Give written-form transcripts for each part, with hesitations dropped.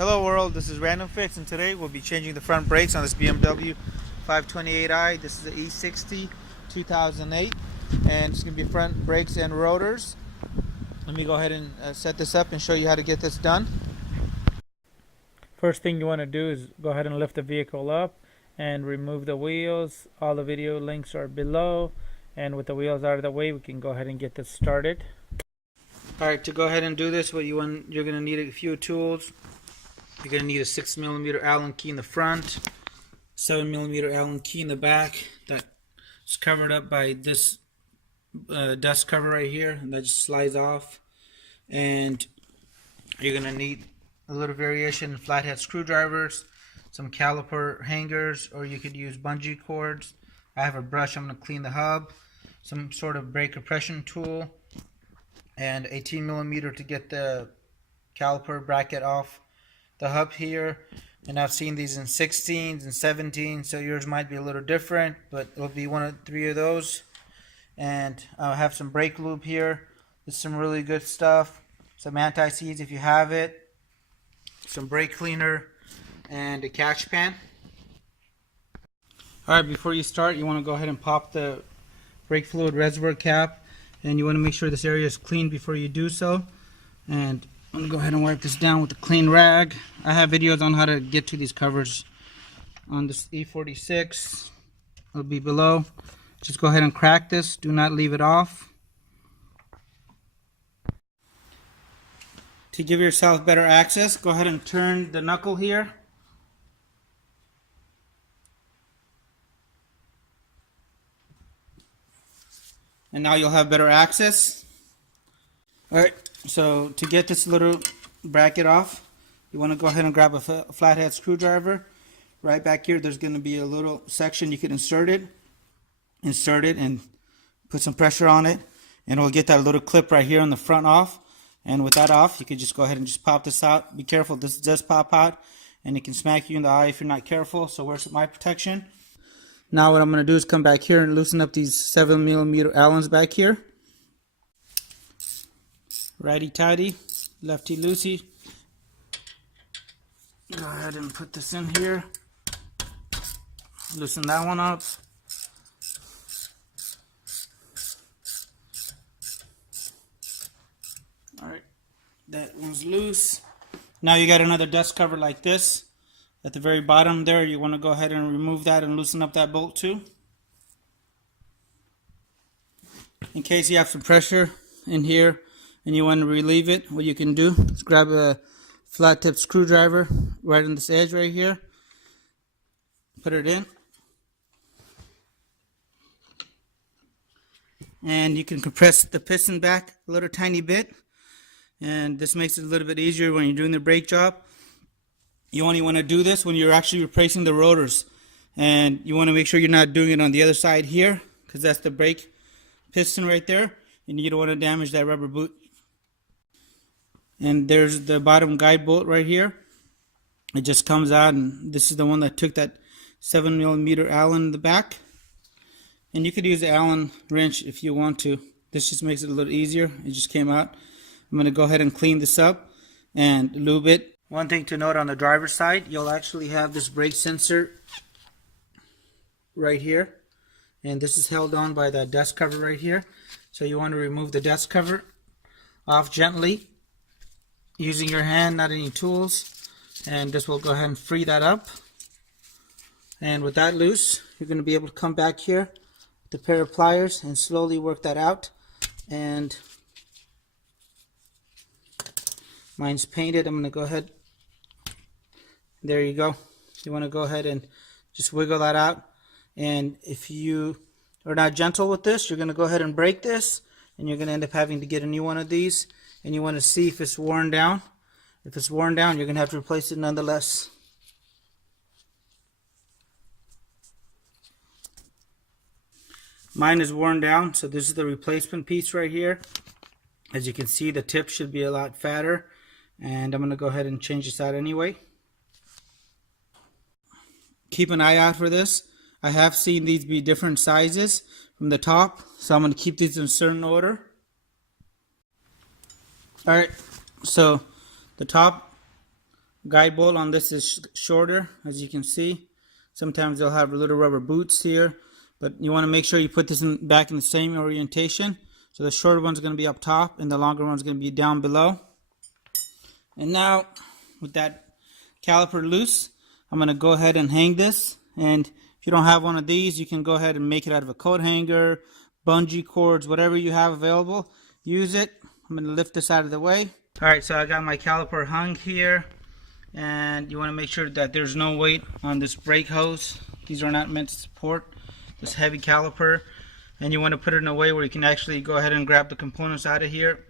Hello world, this is RandomFIX, and today we'll be changing the front brakes on this BMW 528i. This is the E60 2008, and it's going to be front brakes and rotors. Let me go ahead and set this up and show you how to get this done. First thing you want to do is go ahead and lift the vehicle up and remove the wheels. All the video links are below, and with the wheels out of the way we can go ahead and get this started. Alright, to go ahead and do this, you're going to need a few tools. You're going to need a 6mm Allen key in the front, 7mm Allen key in the back. That's covered up by this dust cover right here, and that just slides off. And you're going to need a little variation flathead screwdrivers, some caliper hangers, or you could use bungee cords. I have a brush. I'm going to clean the hub, some sort of brake compression tool, and 18mm to get the caliper bracket off the hub here. And I've seen these in 16s and 17s, so yours might be a little different, but it'll be one of three of those. And I have some brake lube here. This is some really good stuff. Some anti-seize if you have it, some brake cleaner, and a catch pan. Alright, before you start, you want to go ahead and pop the brake fluid reservoir cap, and you want to make sure this area is clean before you do so. And I'm going to go ahead and wipe this down with a clean rag. I have videos on how to get to these covers on this E46. It'll be below. Just go ahead and crack this. Do not leave it off. To give yourself better access, go ahead and turn the knuckle here. And now you'll have better access. Alright, so to get this little bracket off, you want to go ahead and grab a flathead screwdriver. Right back here there's going to be a little section you can insert it and put some pressure on it, and it'll get that little clip right here on the front off. And with that off, you can just go ahead and just pop this out. Be careful, this does pop out and it can smack you in the eye if you're not careful, so wear some eye protection. Now what I'm going to do is come back here and loosen up these 7mm Allens back here. Righty tighty, lefty loosey. Go ahead and put this in here. Loosen that one up. Alright, that one's loose. Now you got another dust cover like this. At the very bottom there, you want to go ahead and remove that and loosen up that bolt too. In case you have some pressure in here and you want to relieve it, what you can do is grab a flat tip screwdriver right on this edge right here. Put it in. And you can compress the piston back a little tiny bit. And this makes it a little bit easier when you're doing the brake job. You only want to do this when you're actually replacing the rotors. And you want to make sure you're not doing it on the other side here, because that's the brake piston right there. And you don't want to damage that rubber boot. And there's the bottom guide bolt right here. It just comes out, and this is the one that took that 7mm Allen in the back. And you could use the Allen wrench if you want to. This just makes it a little easier. It just came out. I'm going to go ahead and clean this up and lube it. One thing to note on the driver's side, you'll actually have this brake sensor right here. And this is held on by the dust cover right here. So you want to remove the dust cover off gently using your hand, not any tools. And this will go ahead and free that up. And with that loose, you're going to be able to come back here with a pair of pliers and slowly work that out. And mine's painted. I'm going to go ahead. There you go. You want to go ahead and just wiggle that out. And if you are not gentle with this, you're going to go ahead and break this, and you're going to end up having to get a new one of these. And you want to see if it's worn down. If it's worn down, you're going to have to replace it nonetheless. Mine is worn down, so this is the replacement piece right here. As you can see, the tip should be a lot fatter, and I'm going to go ahead and change this out anyway. Keep an eye out for this. I have seen these be different sizes from the top, so I'm going to keep these in a certain order. Alright, so the top guide bolt on this is shorter, as you can see. Sometimes they'll have little rubber boots here, but you want to make sure you put this back in the same orientation. So the shorter one's going to be up top and the longer one's going to be down below. And now with that caliper loose, I'm going to go ahead and hang this. And if you don't have one of these, you can go ahead and make it out of a coat hanger, bungee cords, whatever you have available. Use it. I'm going to lift this out of the way. Alright, so I got my caliper hung here. And you want to make sure that there's no weight on this brake hose. These are not meant to support this heavy caliper. And you want to put it in a way where you can actually go ahead and grab the components out of here.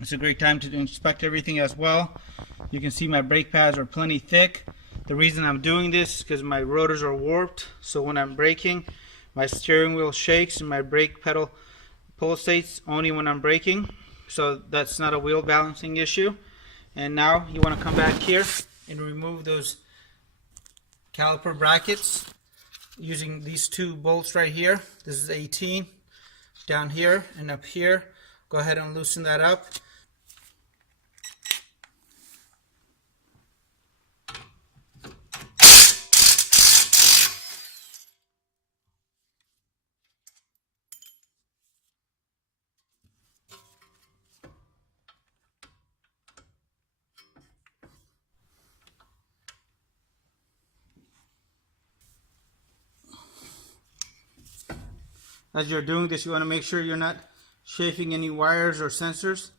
It's a great time to inspect everything as well. You can see my brake pads are plenty thick. The reason I'm doing this is because my rotors are warped. So when I'm braking, my steering wheel shakes and my brake pedal pulsates only when I'm braking. So that's not a wheel balancing issue. And now you want to come back here and remove those caliper brackets using these two bolts right here. This is 18 down here and up here. Go ahead and loosen that up. As you're doing this, you want to make sure you're not chafing any wires or sensors.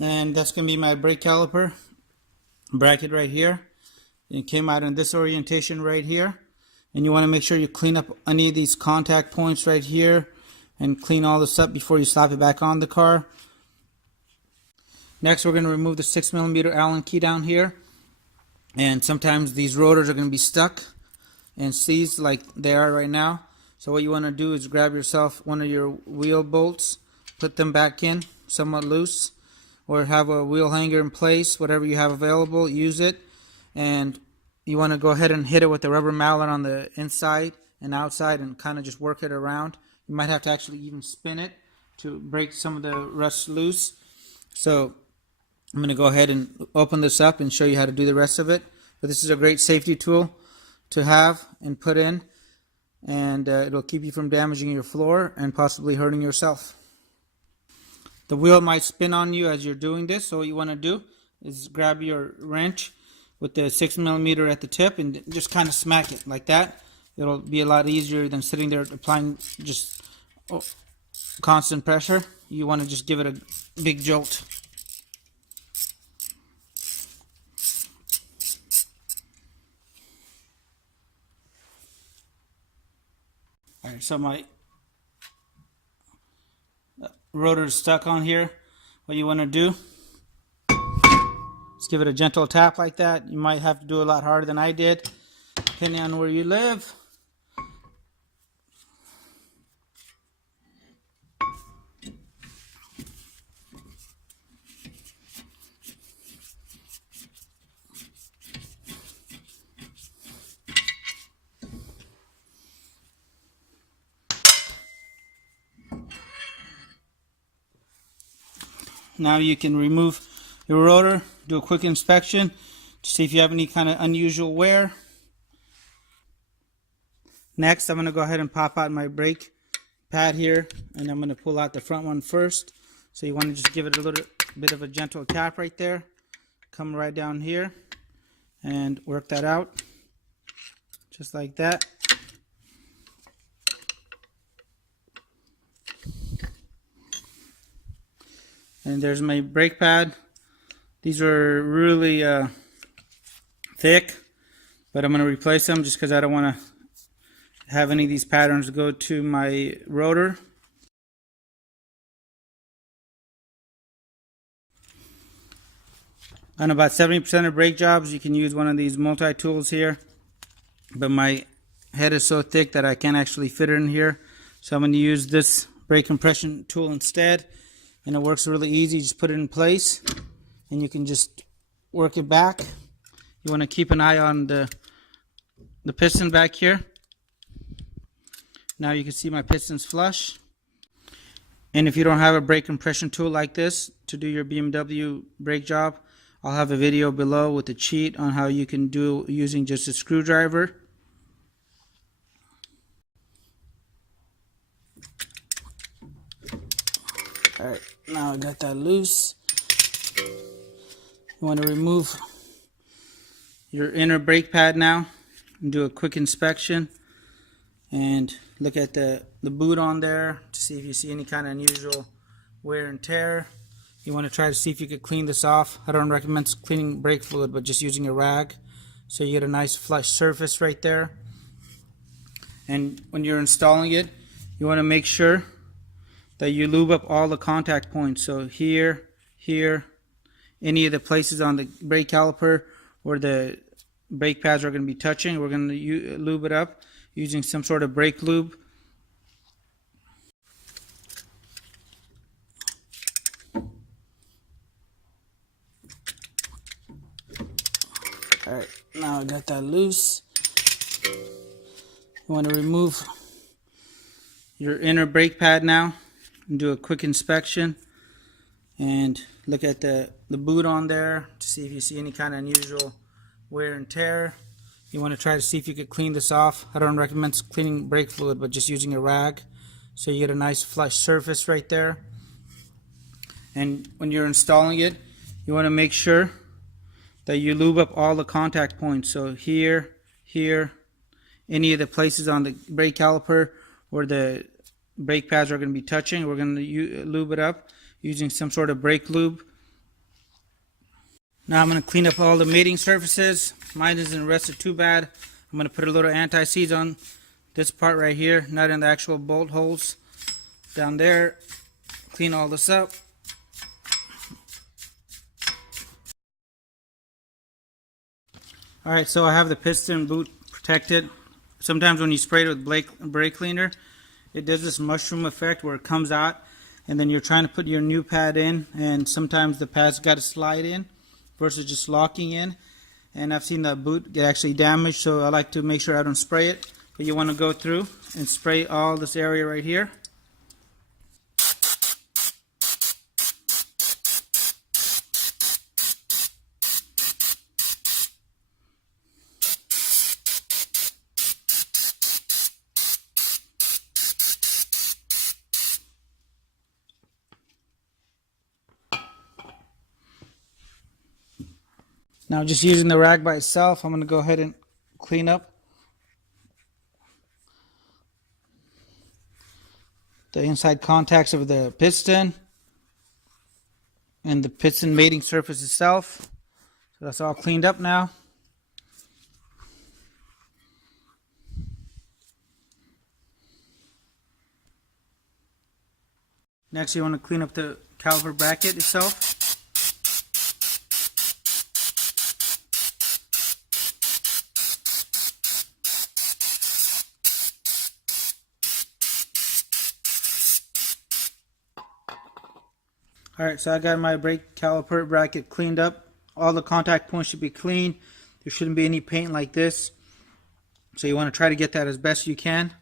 And that's going to be my brake caliper bracket right here. It came out in this orientation right here. And you want to make sure you clean up any of these contact points right here and clean all this up before you slap it back on the car. Next, we're going to remove the 6mm Allen key down here. And sometimes these rotors are going to be stuck and seized like they are right now. So what you want to do is grab yourself one of your wheel bolts, put them back in somewhat loose, or have a wheel hanger in place, whatever you have available, use it. And you want to go ahead and hit it with the rubber mallet on the inside and outside and kind of just work it around. You might have to actually even spin it to break some of the rust loose. So I'm going to go ahead and open this up and show you how to do the rest of it. But this is a great safety tool to have and put in, and it'll keep you from damaging your floor and possibly hurting yourself. The wheel might spin on you as you're doing this, so what you want to do is grab your wrench with the 6mm at the tip and just kind of smack it like that. It'll be a lot easier than sitting there applying just constant pressure. You want to just give it a big jolt. Alright, so my rotor is stuck on here. What you want to do is give it a gentle tap like that. You might have to do a lot harder than I did, depending on where you live. Now you can remove your rotor, do a quick inspection to see if you have any kind of unusual wear. Next, I'm going to go ahead and pop out my brake pad here, and I'm going to pull out the front one first. So you want to just give it a little bit of a gentle tap right there. Come right down here and work that out, just like that. And there's my brake pad. These are really thick, but I'm going to replace them just because I don't want to have any of these patterns go to my rotor. On about 70% of brake jobs, you can use one of these multi-tools here, but my head is so thick that I can't actually fit it in here. So I'm going to use this brake compression tool instead, and it works really easy. Just put it in place and you can just work it back. You want to keep an eye on the piston back here. Now you can see my piston's flush. And if you don't have a brake compression tool like this to do your BMW brake job, I'll have a video below with a cheat on how you can do using just a screwdriver. Alright, now I got that loose. You want to remove your inner brake pad now and do a quick inspection and look at the boot on there to see if you see any kind of unusual wear and tear. You want to try to see if you could clean this off. I don't recommend cleaning brake fluid, but just using a rag so you get a nice flush surface right there. And when you're installing it, you want to make sure that you lube up all the contact points. So here, any of the places on the brake caliper where the brake pads are going to be touching, we're going to lube it up using some sort of brake lube. Alright, now I got that loose. You want to remove your inner brake pad now and do a quick inspection and look at the boot on there to see if you see any kind of unusual wear and tear. You want to try to see if you could clean this off. I don't recommend cleaning brake fluid, but just using a rag so you get a nice flush surface right there. And when you're installing it, you want to make sure that you lube up all the contact points. So here, any of the places on the brake caliper where the brake pads are going to be touching, we're going to lube it up using some sort of brake lube. Now I'm going to clean up all the mating surfaces. Mine isn't rusted too bad. I'm going to put a little anti-seize on this part right here, not in the actual bolt holes. Down there, clean all this up. Alright, so I have the piston boot protected. Sometimes when you spray it with brake cleaner, it does this mushroom effect where it comes out and then you're trying to put your new pad in and sometimes the pad's got to slide in versus just locking in. And I've seen that boot get actually damaged, so I like to make sure I don't spray it. But you want to go through and spray all this area right here. Now just using the rag by itself, I'm going to go ahead and clean up the inside contacts of the piston and the piston mating surface itself. So that's all cleaned up now. Next you want to clean up the caliper bracket itself. Alright, so I got my brake caliper bracket cleaned up. All the contact points should be clean. There shouldn't be any paint like this. So you want to try to get that as best you can.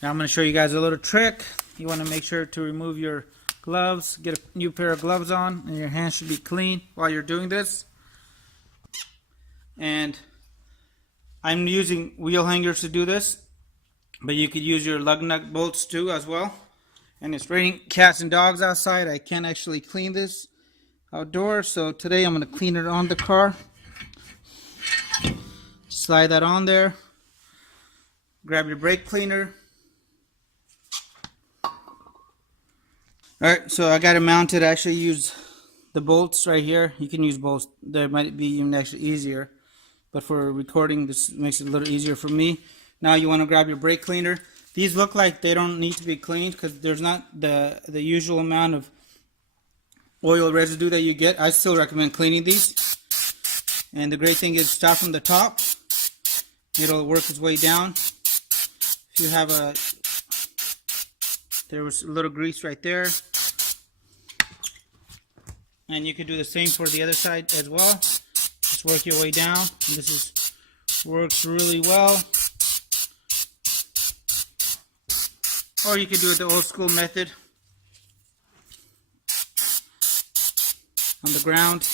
Now I'm going to show you guys a little trick. You want to make sure to remove your gloves. Get a new pair of gloves on and your hands should be clean while you're doing this. And I'm using wheel hangers to do this. But you could use your lug nut bolts too as well. And it's raining cats and dogs outside. I can't actually clean this outdoors, so today I'm going to clean it on the car. Slide that on there. Grab your brake cleaner. Alright, so I got it mounted. I actually use the bolts right here. You can use bolts. That might be even actually easier. But for recording, this makes it a little easier for me. Now you want to grab your brake cleaner. These look like they don't need to be cleaned because there's not the usual amount of oil residue that you get. I still recommend cleaning these. And the great thing is start from the top. It'll work its way down. If you have there was a little grease right there. And you could do the same for the other side as well. Just work your way down. And this works really well. Or you could do it the old school method on the ground.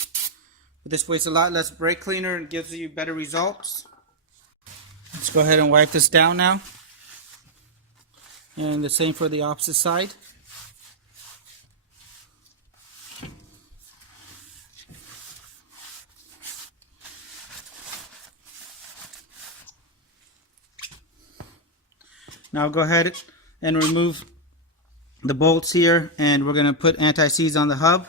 But this way it's a lot less brake cleaner and gives you better results. Let's go ahead and wipe this down now. And the same for the opposite side. Now go ahead and remove the bolts here, and we're going to put anti-seize on the hub.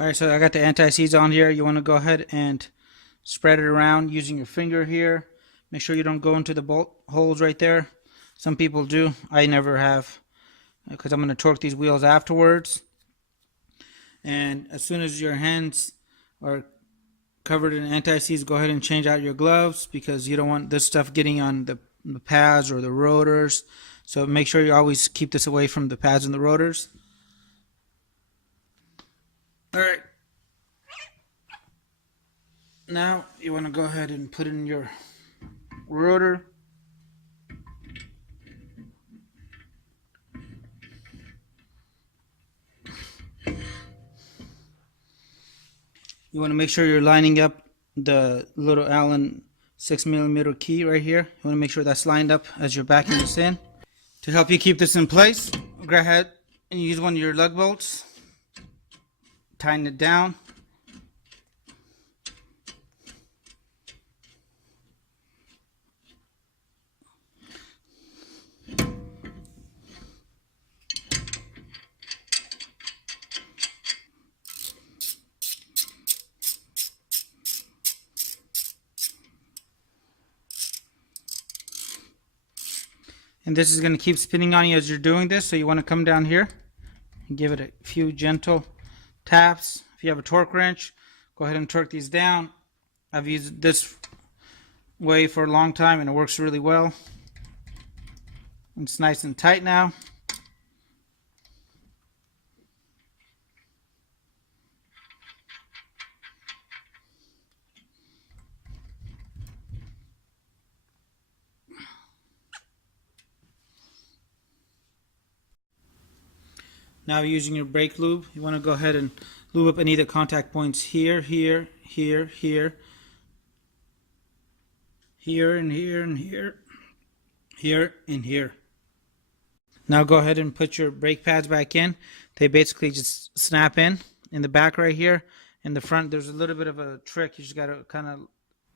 Alright, so I got the anti-seize on here. You want to go ahead and spread it around using your finger here. Make sure you don't go into the bolt holes right there. Some people do. I never have, because I'm going to torque these wheels afterwards. And as soon as your hands are covered in anti-seize, go ahead and change out your gloves, because you don't want this stuff getting on the pads or the rotors. So make sure you always keep this away from the pads and the rotors. Alright, now you want to go ahead and put in your rotor. You want to make sure you're lining up the little Allen 6mm key right here. You want to make sure that's lined up as you're backing this in. To help you keep this in place, go ahead and use one of your lug bolts. Tighten it down. And this is going to keep spinning on you as you're doing this, so you want to come down here and give it a few gentle taps. If you have a torque wrench, go ahead and torque these down. I've used this way for a long time and it works really well. It's nice and tight now. Now using your brake lube, you want to go ahead and lube up any of the contact points here, here, here, here, here, and here, and here, here, and here. Now go ahead and put your brake pads back in. They basically just snap in the back right here. In the front, there's a little bit of a trick. You just got to kind of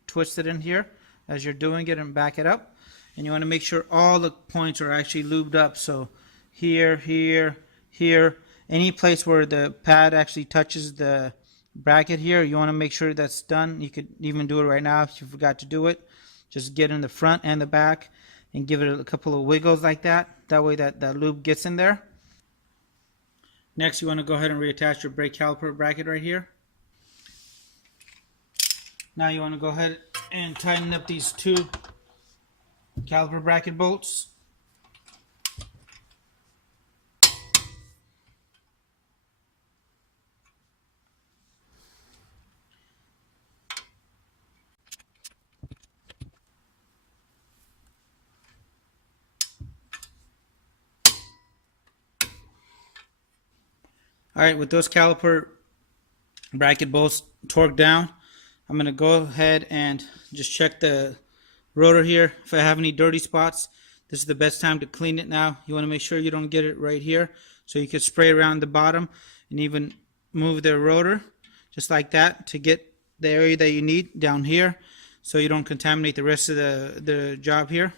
twist it in here as you're doing it and back it up. And you want to make sure all the points are actually lubed up. So here, here, here, any place where the pad actually touches the bracket here, you want to make sure that's done. You could even do it right now if you forgot to do it. Just get in the front and the back and give it a couple of wiggles like that. That way that lube gets in there. Next, you want to go ahead and reattach your brake caliper bracket right here. Now you want to go ahead and tighten up these two caliper bracket bolts. Alright, with those caliper bracket bolts torqued down, I'm going to go ahead and just check the rotor here. If I have any dirty spots, this is the best time to clean it now. You want to make sure you don't get it right here. So you could spray around the bottom and even move the rotor just like that to get the area that you need down here so you don't contaminate the rest of the job here.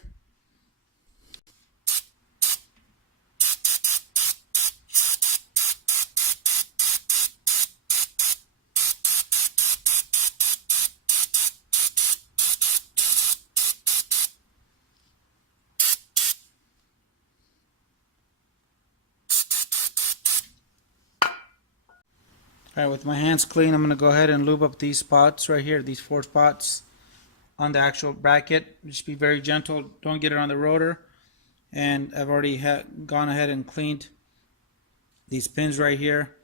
Alright, with my hands clean, I'm going to go ahead and lube up these spots right here, these 4 spots on the actual bracket. Just be very gentle, don't get it on the rotor. and I've already gone ahead and cleaned these pins right here,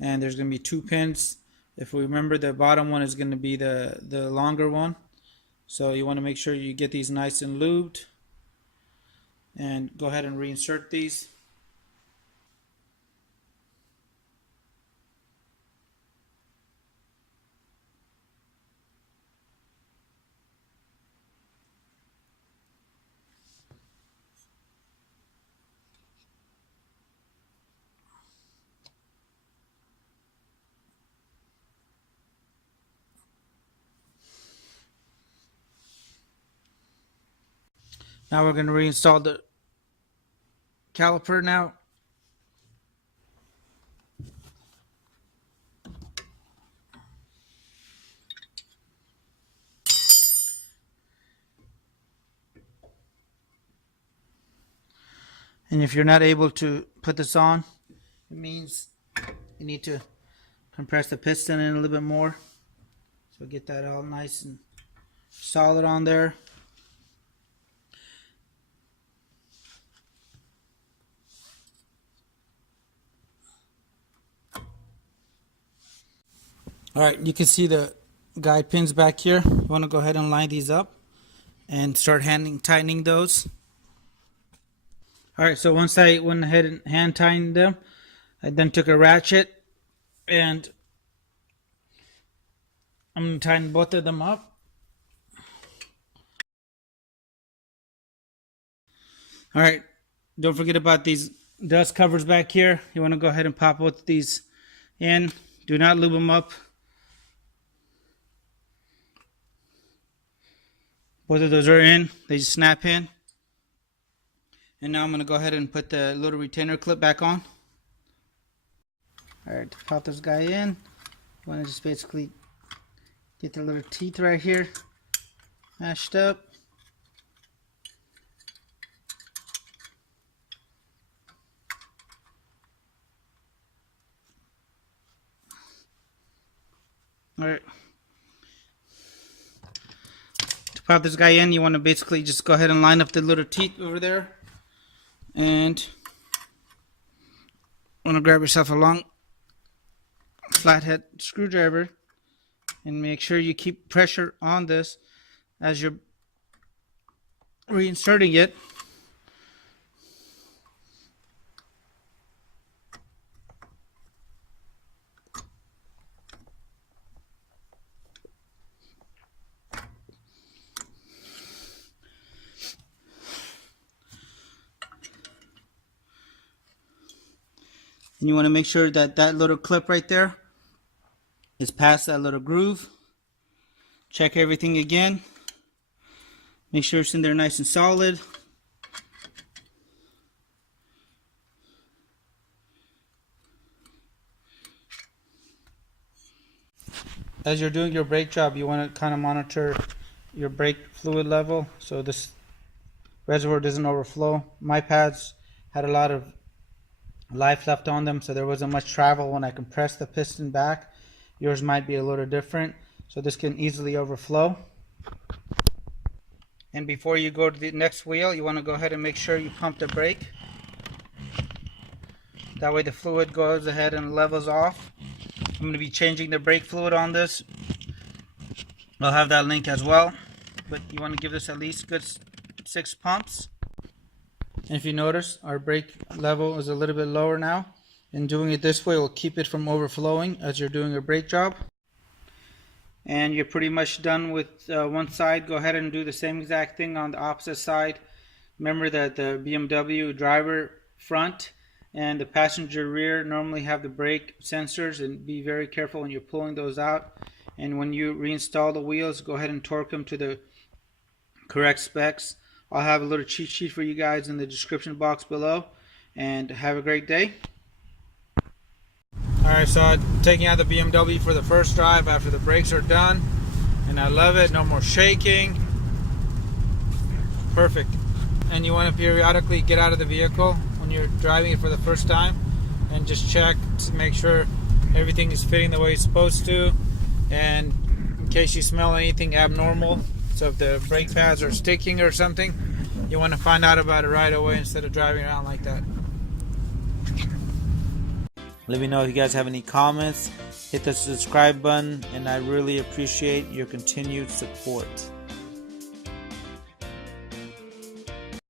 and there's going to be 2 pins. If we remember, the bottom one is going to be the longer one, so you want to make sure you get these nice and lubed, and go ahead and reinsert these. Now we're going to reinstall the caliper now. And if you're not able to put this on, it means you need to compress the piston in a little bit more. So get that all nice and solid on there. Alright, you can see the guide pins back here. You want to go ahead and line these up and start tightening those. Alright, so once I went ahead and hand tightened them, I then took a ratchet and I'm going to tighten both of them up. Alright, don't forget about these dust covers back here. You want to go ahead and pop both of these in. Do not lube them up. Both of those are in. They just snap in. And now I'm going to go ahead and put the little retainer clip back on. Alright, to pop this guy in, you want to just basically get the little teeth right here mashed up. Alright. To pop this guy in, you want to basically just go ahead and line up the little teeth over there. And want to grab yourself a long flathead screwdriver and make sure you keep pressure on this as you're reinserting it. And you want to make sure that that little clip right there is past that little groove. Check everything again. Make sure it's in there nice and solid. As you're doing your brake job, you want to kind of monitor your brake fluid level so this reservoir doesn't overflow. My pads had a lot of life left on them, so there wasn't much travel when I compressed the piston back. Yours might be a little different, so this can easily overflow. And before you go to the next wheel, you want to go ahead and make sure you pump the brake. That way the fluid goes ahead and levels off. I'm going to be changing the brake fluid on this. I'll have that link as well, but you want to give this at least good 6 pumps. And if you notice, our brake level is a little bit lower now. And doing it this way will keep it from overflowing as you're doing your brake job. And you're pretty much done with one side. Go ahead and do the same exact thing on the opposite side. Remember that the BMW driver front and the passenger rear normally have the brake sensors, and be very careful when you're pulling those out. And when you reinstall the wheels, go ahead and torque them to the correct specs. I'll have a little cheat sheet for you guys in the description box below, and have a great day. Alright, so I'm taking out the BMW for the first drive after the brakes are done, and I love it. No more shaking. Perfect. And you want to periodically get out of the vehicle when you're driving it for the first time and just check to make sure everything is fitting the way it's supposed to, and in case you smell anything abnormal, so if the brake pads are sticking or something, You want to find out about it right away instead of driving around like that. Let me know if you guys have any comments. Hit the subscribe button, and I really appreciate your continued support.